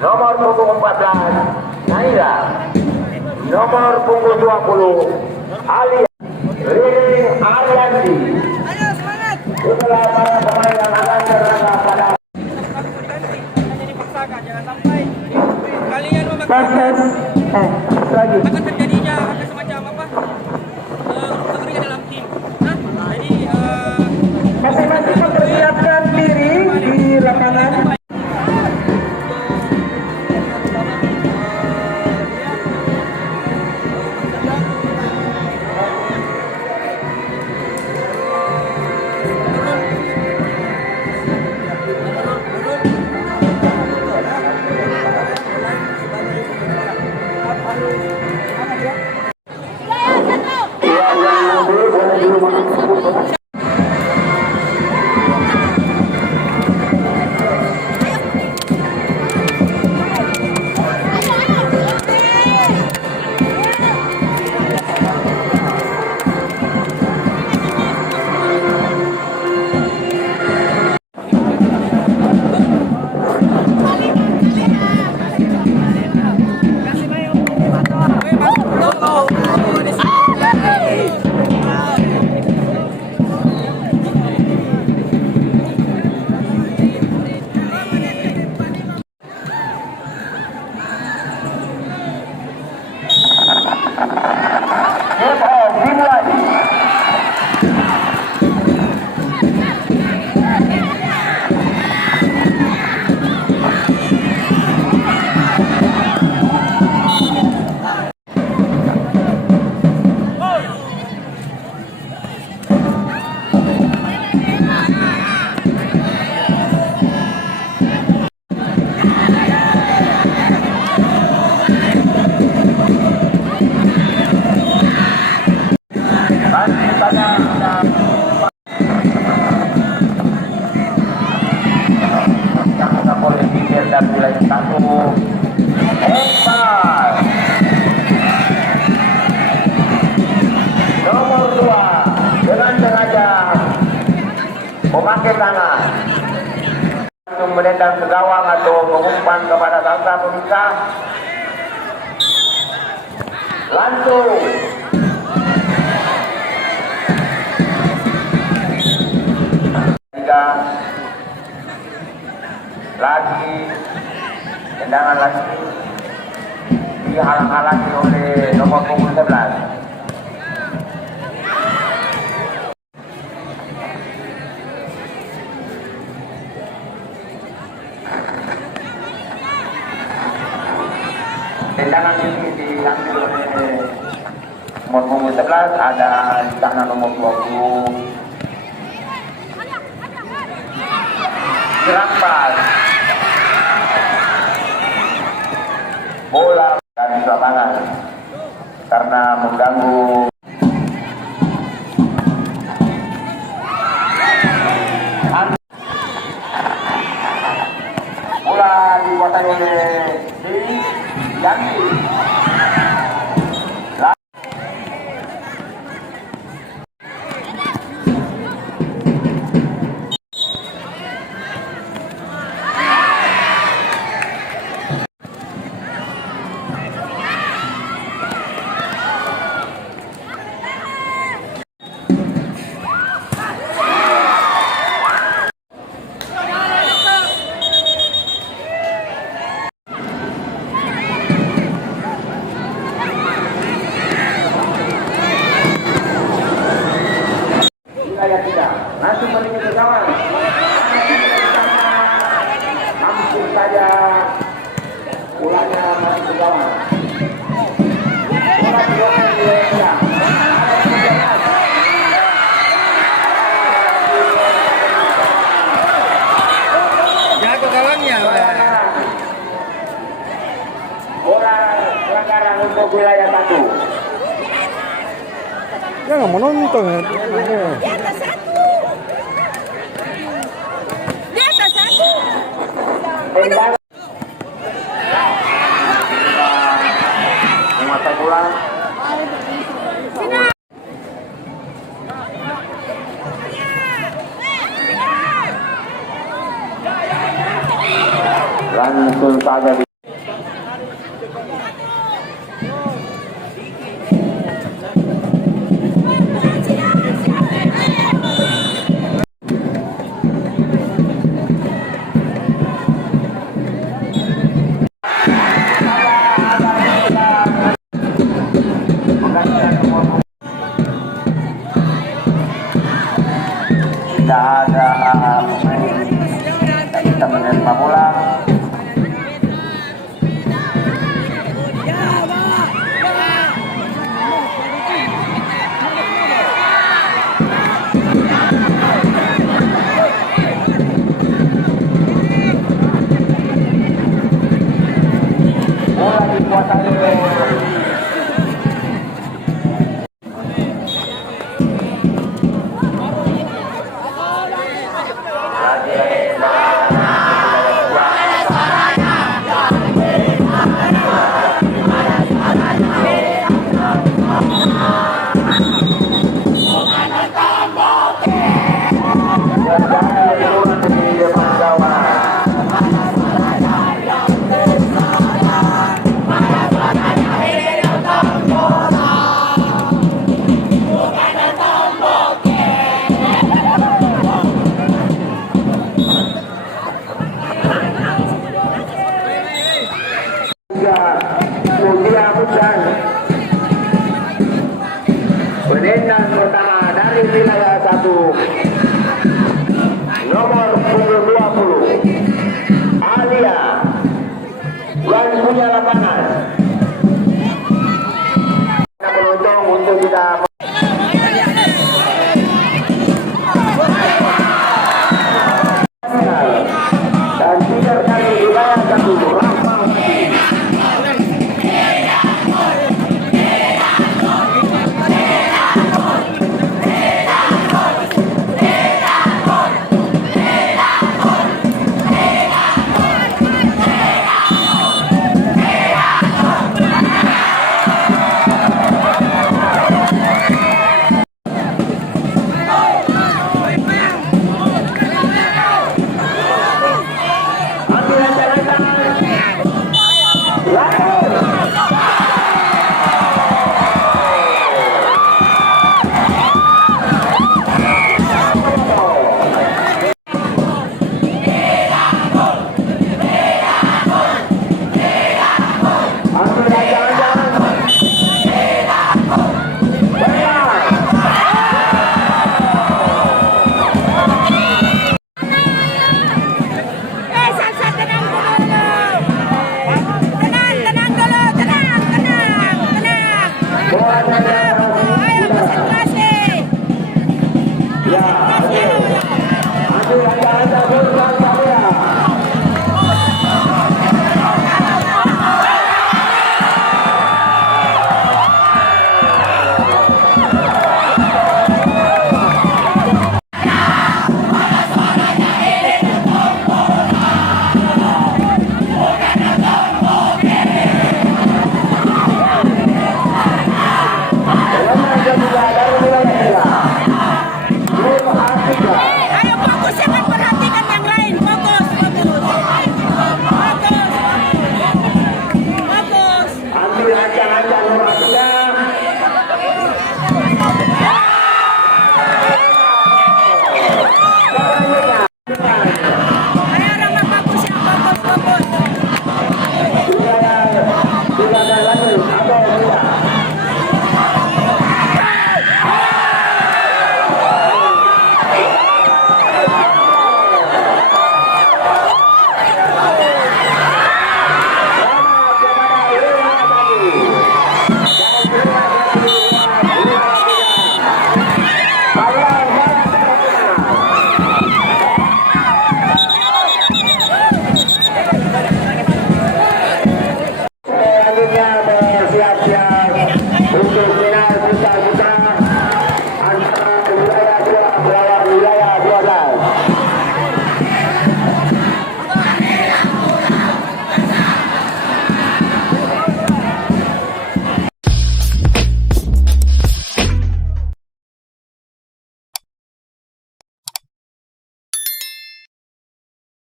Nomor punggung 14 Naila. Nomor punggung 20 Ali Rini Arianti. Itulah para pemain yang akan berlaga pada jangan sampai kalian memaksakan akan terjadinya ada semacam apa kekeringan dalam tim. Jadi masing-masing mempersiapkan diri di lapangan. dan wilayah 1 Ekmal. Nomor 2 dengan sengaja memakai tangan untuk menendang ke gawang atau mengumpan kepada bangsa pemisah. Langsung lagi tendangan lagi dihalang-halangi oleh nomor punggung 11. Tendangan ini diambil oleh nomor punggung 11, ada di tangan nomor 20. Dirampas bola dari lapangan karena mengganggu. Bola dikuasai oleh Yanti. Nanti pergi ke kawan, langsung saja ulangnya masih ke kawan. Bola dikuasai oleh dia. jago gawangnya. Bola pelanggaran untuk wilayah 1. Ya nggak mau nonton ya. Di atas aku. Tendangan menguasai bola. Langsung saja tidak ada pemain yang bisa menerima bola. Bola dikuasai oleh Mutia Hujan, penendang pertama dari wilayah 1, nomor punggung 20 Alia, tuan punya lapangan. Penonton untuk kita dan tidak dari wilayah 1 Rampang. Ya.